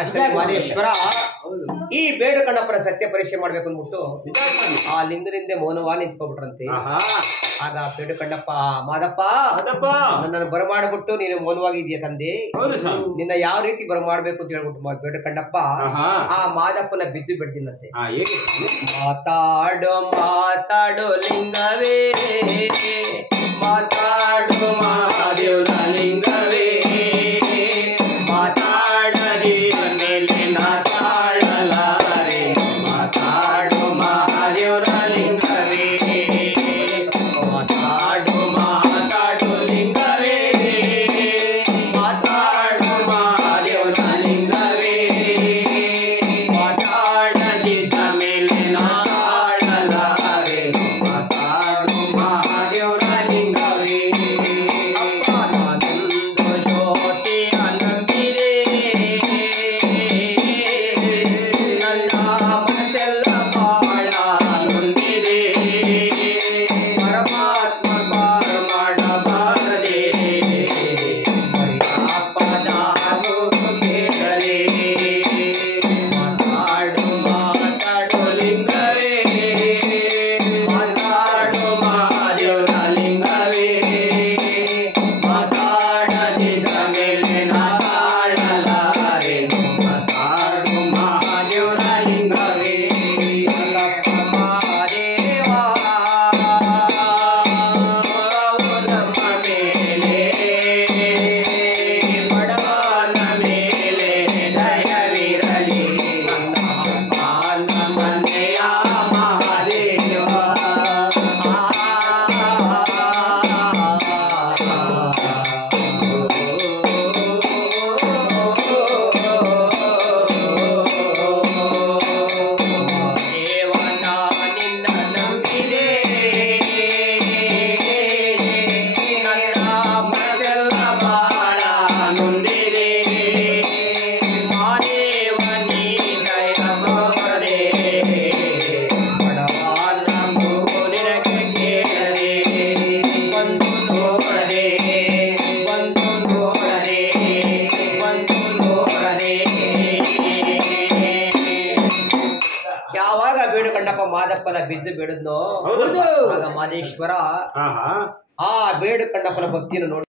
ಅಷ್ಟೇ ಮಾದೇಶ್ವರ ಈ ಬೇಡು ಕಣ್ಣಪ್ಪನ ಸತ್ಯ ಪರೀಕ್ಷೆ ಮಾಡ್ಬೇಕು ಅಂದ್ಬಿಟ್ಟು ಆ ಲಿಂಗದಿಂದೆ ಮೌನವಾ ನಿಂತ್ಕೊಬಿಟ್ರಂತೆ. ಆಗ ಬೇಡು ಕಣ್ಣಪ್ಪ ಮಾದಪ್ಪ ನನ್ನನ್ನು ಬರಮಾಡ್ಬಿಟ್ಟು ನೀನು ಮೌನವಾಗಿದ್ಯಾ ತಂದೆ, ನಿನ್ನ ಯಾವ ರೀತಿ ಬರಮಾಡ್ಬೇಕು ಅಂತ ಹೇಳ್ಬಿಟ್ಟು ಬೇಡು ಕಣ್ಣಪ್ಪ ಆ ಮಾದಪ್ಪನ ಬಿದ್ದು ಬಿಡ್ತಿಲ್ಲಂತೆ. ಮಾತಾಡು ಮಾತಾಡು ಲಿಂಗವೇ, ಮಾತಾಡು ಮಹಾದೇವನ ಲಿಂಗವೇ, ಮಾತಾಡದೆ ಮೇಲೆ ನಾ ತಾಳಲಾರೆ, ಮಾತಾಡು ಮಹಾದೇವನ ಲಿಂಗವೇ, ಮಾತಾಡು ಮಾತಾಡು ಲಿಂಗವೇ, ಮಾತಾಡು ಮಹಾದೇವನ ಲಿಂಗವೇ, ಮಾತಾಡದಿದ್ದ ಮೇಲೆ ನಾ ತಾಳಲಾರೆ, ಮಾತಾಡು ಮಹಾದೇವನ ಲಿಂಗವೇ. ಯಾವಾಗ ಬೇಡು ಕಣ್ಣಪ್ಪ ಮಾದಪ್ಪನ ಬಿದ್ದು ಬೇಡದ್ನೋ ಆಗ ಮಾದೇಶ್ವರ ಆ ಬೇಡು ಕಣ್ಣಪ್ಪನ ಭಕ್ತಿಯನ್ನು ನೋಡಿ